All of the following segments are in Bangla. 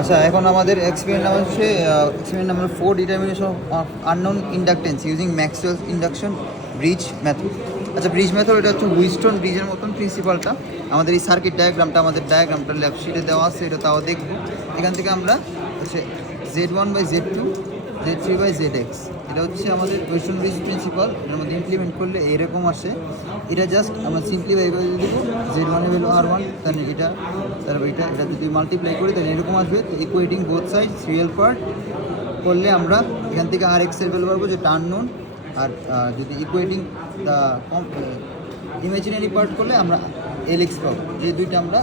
আচ্ছা, এখন আমাদের এক্সপেরিমেন্ট নাম্বার হচ্ছে experiment number 4, determination of unknown inductance using Maxwell's induction bridge method. আচ্ছা, ব্রিজ মেথড এটা হচ্ছে হুইস্টন ব্রিজের মতন প্রিন্সিপালটা। আমাদের এই সার্কিট ডায়াগ্রামটা লেফট শিটে দেওয়া আছে, এটা তাও দেখবো। এখান থেকে আমরা হচ্ছে Z1/Z2 Z3/ZX, এটা হচ্ছে আমাদের হুইস্টন ব্রিজ প্রিন্সিপাল। এর মধ্যে ইমপ্লিমেন্ট করলে এরকম আসে। এটা জাস্ট আমরা সিম্পলিফাই করে দেবো, Z1 এর ভ্যালু R1, তাহলে এটা, তারপর এটা যদি মাল্টিপ্লাই করি তাহলে এরকম আসবে। তো equating both side serial part করলে আমরা এখান থেকে RX এর ভ্যালু পারবো, যেটা আননোন। আর যদি ইকুয়েটিং দ্য ইমাজিনারি পার্ট করলে আমরা LX পাবো, যে দুইটা আমরা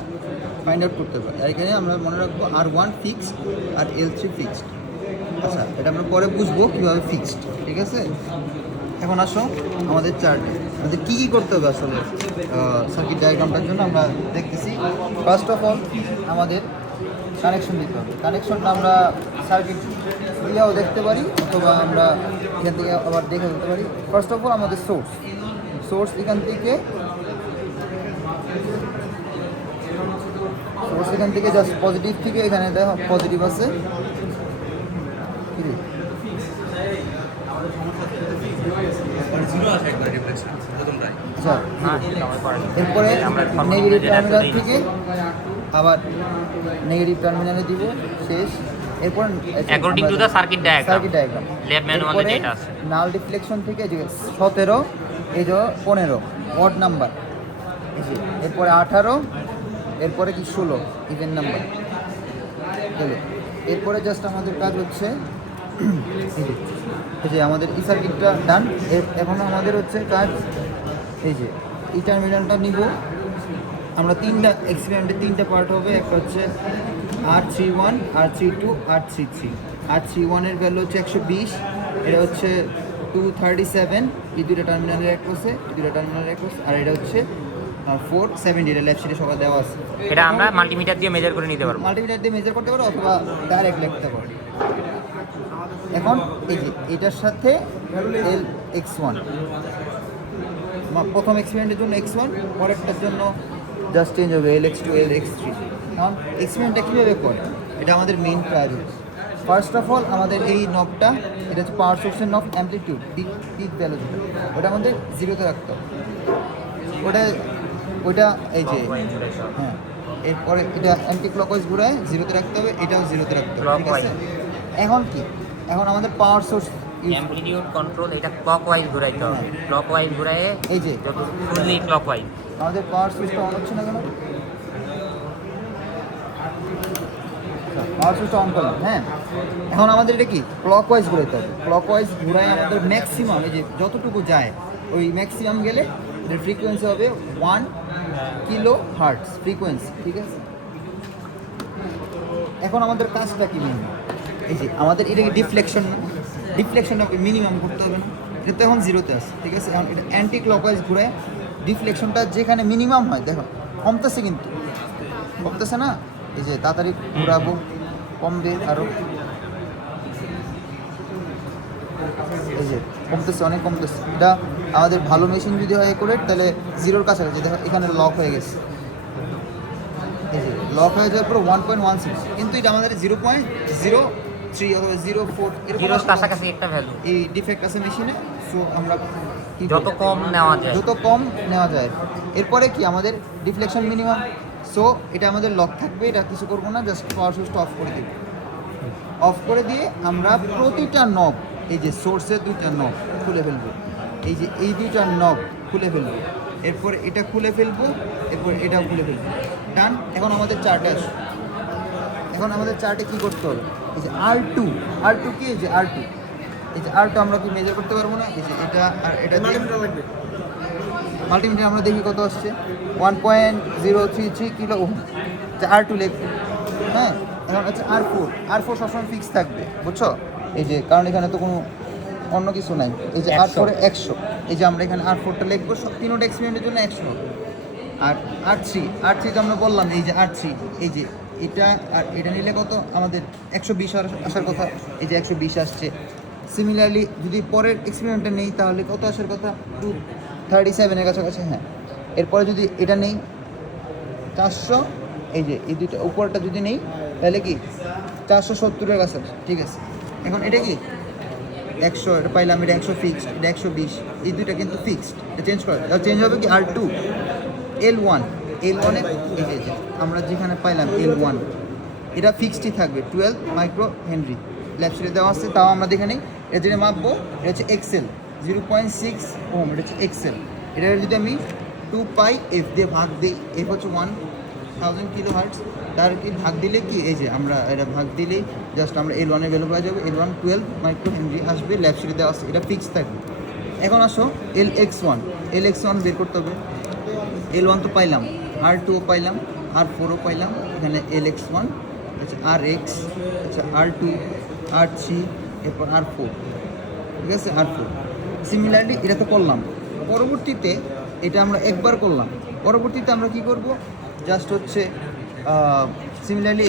ফাইন্ড আউট করতে পারি। আর এখানে আমরা মনে রাখবো R1 ফিক্সড আর L3 ফিক্সড। আচ্ছা, এটা আমরা পরে বুঝবো কীভাবে ফিক্সড, ঠিক আছে? এখন আসো আমাদের চার্টে আমাদের কী কী করতে হবে আসলে সার্কিট ডায়াগ্রামটার জন্য আমরা দেখতেছি। ফার্স্ট অফ অল আমাদের কানেকশন দিতে হবে। কানেকশনটা আমরা সার্কিট দিয়েও দেখতে পারি, অথবা আমরা এখান থেকে আবার দেখে দিতে পারি। ফার্স্ট অফ অল আমাদের সোর্স এখান থেকে জাস্ট পজিটিভ থেকে এখানে দেখো পজিটিভ আছে। আচ্ছা, এরপরে নেগেটিভ টার্মিনাল থেকে আবার নেগেটিভ টার্মিনালে দিব, শেষ। এরপর according to the circuit diagram lab ম্যানুয়ালে যেটা আছে, নাল ডিফ্লেকশন থেকে যে 17, এই যে 15 অড নাম্বার, এরপরে 18, এরপরে কি 16 ইভেন নাম্বার। এরপরে জাস্ট আমাদের কাজ হচ্ছে এই যে আমাদের এই সার্কিটটা ডান। এখন আমাদের হচ্ছে কাজ এই যে এই টার্মিনালটা নিব আমরা। তিনটা এক্সপেরিমেন্টের তিনটা পার্ট হবে। একটা হচ্ছে R31, R32, R33। R31 এর ভ্যালু হচ্ছে 120, এটা হচ্ছে 237, এই দুটো টার্মিনালের এক পাশে, আর এটা হচ্ছে 470, এটা লেফট সাইডে সকাল দেওয়া আছে। এটা আমরা মাল্টিমিটার দিয়ে মেজার করে নিতে পারবো, মাল্টিমিটার দিয়ে মেজার করতে পারো, অথবা ডাইরেক্ট লিখতে পারো। এখন এই যে এটার সাথে LX1, প্রথম এক্সপেরিমেন্টের জন্য X1, পরেরটার জন্য জাস্ট চেঞ্জ হবে LX2, LX3। এখন এক্সপেরিমেন্টটা কীভাবে করে, এটা আমাদের main priority. First of all আমাদের এই নবটা, এটা হচ্ছে পাওয়ার সোর্সের নব, অ্যামপ্লিটিউড পিক ভ্যালু, ওটা আমাদের 0-তে রাখতে হবে। ওইটা এই যে হ্যাঁ, এরপরে এটা অ্যান্টি ক্লকওয়াইজ ঘুরায় 0-তে রাখতে হবে, এটাও 0-তে রাখতে হবে, ঠিক আছে? এখন আমাদের পাওয়ার সোর্স অ্যামপ্লিটিউড কন্ট্রোল, এটা ক্লকওয়াইজ ঘুরাইতে হবে। ক্লকওয়াইজ ঘুরায়ে এই যে ফুললি ক্লকওয়াইজ। আমাদের পাওয়ার সুইচটা অন হচ্ছে না কেন? পাওয়ার সুইচটা অন করলাম, হ্যাঁ। এখন আমাদের এটা কি ক্লকওয়াইজ ঘুরাইতে হবে। ক্লকওয়াইজ ঘুরাই আমাদের ম্যাক্সিমাম, এই যে যতটুকু যায় ওই ম্যাক্সিমাম গেলে এটার ফ্রিকোয়েন্সি হবে 1 কিলো হার্টজ ফ্রিকোয়েন্সি, ঠিক আছে? এখন আমাদের কাজটা কি মিনিমাম, এই যে আমাদের এটাকে ডিফ্লেকশনটা মিনিমাম করতে হবে না? এটা তো এখন 0-তে আছে, ঠিক আছে? এখন এটা অ্যান্টি ক্লকওয়াইজ ঘুরে ডিফ্লেকশনটা যেখানে মিনিমাম হয়, দেখো কমতেছে, কিন্তু কমতেছে না? এই যে তাড়াতাড়ি ঘুরাবো, কমবে আরও, এই যে কমতেছে, অনেক কমতেছে। এটা আমাদের ভালো মেশিন যদি হয় করে, তাহলে 0-র কাছাকাছি। দেখো এখানে লক হয়ে গেছে, এই যে লক হয়ে যাওয়ার পর 1.16, কিন্তু এটা আমাদের 0.03 অথবা 0.4 এরকম কাছাকাছি একটা ভ্যালু এই ডিফেক্ট আছে মেশিনে। সো আমরা যত কম নেওয়া যায়। এরপরে কি আমাদের ডিফ্লেকশন মিনিমাম। সো এটা আমাদের লক থাকবে, এটা কিছু করবো না, জাস্ট পাওয়ার সুইচটা অফ করে দিয়ে আমরা প্রতিটা নব, এই যে সোর্সের 2টা নব খুলে ফেলবো, এই যে এই 2টা নব খুলে ফেলবো, এরপর এটা খুলে ফেলবো, এরপর এটাও খুলে ফেলবো, ডান। এখন আমাদের চার্টে আসো। এখন আমাদের চার্টে কী করতে হবে, এই যে R2 কি, এই যে R2, আমরা কি মেজার করতে পারবো না? এই যে এটা আর এটা মাল্টিমিটার আমরা দেখি কত আসছে, 1.033 কিলো ওহম। R2 লিখবো, হ্যাঁ। এখন হচ্ছে R4 সবসময় ফিক্স থাকবে, বুঝছো? এই যে কারণ এখানে তো কোনো অন্য কিছু নাই। এই যে R4 100, এই যে আমরা এখানে R4টা লিখবো, সব তিনটা এক্সপেরিমেন্টের জন্য 100। আর R3 তো আমরা বললাম, এই যে R3, এই যে এটা আর এটা নিলে কত আমাদের 120 আসার কথা, এই যে 120 আসছে। সিমিলারলি যদি পরের এক্সপেরিমেন্টটা নেই, তাহলে কত আসার কথা, 237-এর কাছাকাছি, হ্যাঁ। এরপরে যদি এটা নেই 400, এই যে এই দুইটা উপরটা যদি নেই তাহলে কি 470-এর কাছে, ঠিক আছে। এখন এটা কি 100, এটা পাইলাম, এটা 100 ফিক্সড, এটা 120, এই দুইটা কিন্তু ফিক্সড, এটা চেঞ্জ করা, চেঞ্জ হবে কি R2 L1, L1 এর এই যে আমরা যেখানে পাইলাম L1, এটা ফিক্সডই থাকবে 12 মাইক্রো হেনরি, ল্যাপসিটে দেওয়া আছে, তাও আমরা দেখে নিই। এটা যেটা মাপবো এটা হচ্ছে এক্সেল 0.6 ওহম, এটা হচ্ছে এক্সেল। এটা যদি আমি 2πf দিয়ে ভাগ দিই, এফ হচ্ছে 1000 কিলো হার্টস, তার কি ভাগ দিলে কি এই যে আমরা এটা ভাগ দিলেই জাস্ট আমরা L1 এর ভ্যালু পাওয়া যাবে, L1 12 মাইক্রো হেনরি আসবে, ল্যাপসিটে দেওয়া আছে, এটা ফিক্স থাকবে। এখন আসো LX1 বের করতে হবে। L1 তো পাইলাম, R2ও পাইলাম, R4ও পাইলাম, এখানে LX1, আচ্ছা RX, আচ্ছা R2, R3, এরপর R4, ঠিক আছে, R4। সিমিলারলি এটা তো করলাম, পরবর্তীতে এটা আমরা একবার করলাম, পরবর্তীতে আমরা কি করব, জাস্ট হচ্ছে সিমিলারলি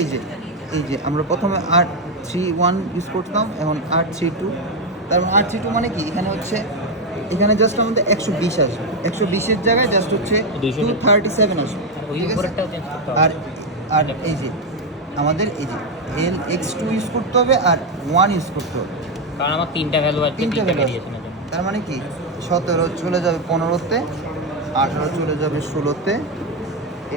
এই যে আমরা প্রথমে R31 ইউজ করতাম, এখন R32, তারপর R32 মানে কি এখানে হচ্ছে, এখানে জাস্ট আমাদের 120 আসবে, 120-এর জায়গায় জাস্ট হচ্ছে 237 আসবে, ওই ঠিক আছে। উপরেরটাও চেঞ্জ করতে হবে। আর এই যে আমাদের এই যে LX2 ইউজ করতে হবে আর 1 ইউজ করতে হবে, কারণ আমার 3টা ভ্যালু আছে, 3টা 3টা ভ্যালু আছে। ভেরিয়েশনের জন্য। তার মানে কি 17 চলে যাবে 15-তে, 18 চলে যাবে 16-তে,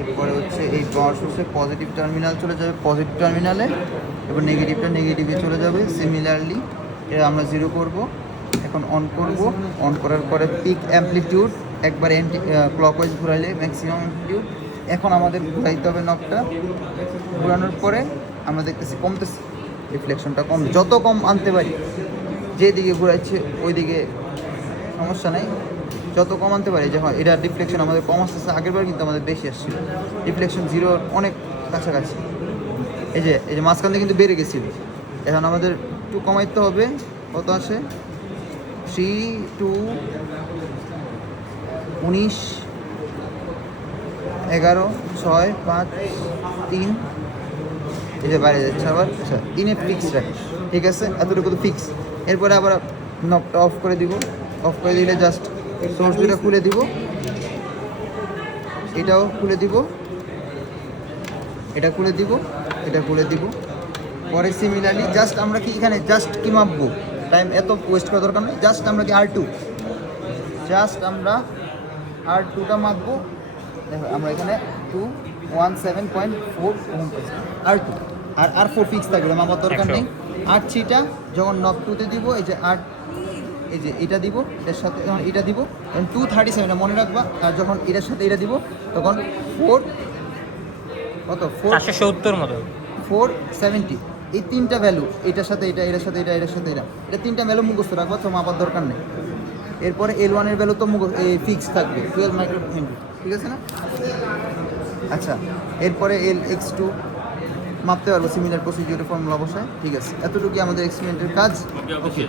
এরপরে হচ্ছে এই পাওয়ার সোর্সের পজিটিভ টার্মিনাল চলে যাবে পজিটিভ টার্মিনালে, এবার নেগেটিভটা নেগেটিভে চলে যাবে। সিমিলারলি এটা আমরা 0 করব, এখন অন করব, অন করার পরে পিক অ্যামপ্লিটিউড একবার ক্লকওয়াইজ ঘোরাইলে ম্যাক্সিমাম অ্যামপ্লিটিউড। এখন আমাদের ঘুরাইতে হবে নবটা, ঘোরানোর পরে আমরা দেখতেছি কমতেছে, রিফ্লেকশনটা কম, যত কম আনতে পারি, যেদিকে ঘুরাচ্ছে ওই দিকে সমস্যা নেই, যত কম আনতে পারি। যখন এটা রিফ্লেকশন আমাদের কম আসতেছে, আগেরবার কিন্তু আমাদের বেশি আসছিল, রিফ্লেকশন 0 অনেক কাছাকাছি, এই যে মাঝখান থেকে কিন্তু বেড়ে গেছিল। এখন আমাদের একটু কমাইতে হবে, কত আসে 3, 2, 19, 11, 6, 5, 3, এই যে বাইরে যাচ্ছে আবার, আচ্ছা 3-এ ফিক্স রাখি, ঠিক আছে, এতটুকু তো ফিক্স। এরপরে আবার নবটা অফ করে দিব, অফ করে দিলে জাস্ট সোর্স দুটা খুলে দিব, এটাও খুলে দিব, এটা খুলে দিব, এটা খুলে দিব। পরে সিমিলারলি জাস্ট আমরা কি এখানে জাস্ট কি মাপবো, টাইম এত ওয়েস্ট করার দরকার নেই, জাস্ট আমরা কি R2, জাস্ট আমরা R2টা মাপবো। দেখো আমরা এখানে 217.4 ওহম পাইছি R2, আর R4 ফিক্স থাকবে, মাপার দরকার নেই। R3টা যখন নব 2-তে দিব, এই যে এই যে এটা দিব, এর সাথে যখন এটা দিব তখন 237 মনে রাখবা, আর যখন এটার সাথে এটা দিব তখন 4 কত 470 মতো, 470। এই 3টা ভ্যালু, এটার সাথে এটা, এটার সাথে এটা, এটার সাথে এটা, 3টা ভ্যালু মুখস্থ রাখবা, তো মাপার দরকার নেই। এরপরে L1 এর ভ্যালু তো ফিক্স থাকবে 12 মাইক্রো হেনরি, ঠিক আছে না। আচ্ছা এরপরে LX2 মাপতে পারবো, সিমিলার প্রসিডিউরে ফর্মুলা বসায়, ঠিক আছে। এতটুকুই আমাদের এক্সপেরিমেন্টের কাজ। ওকে।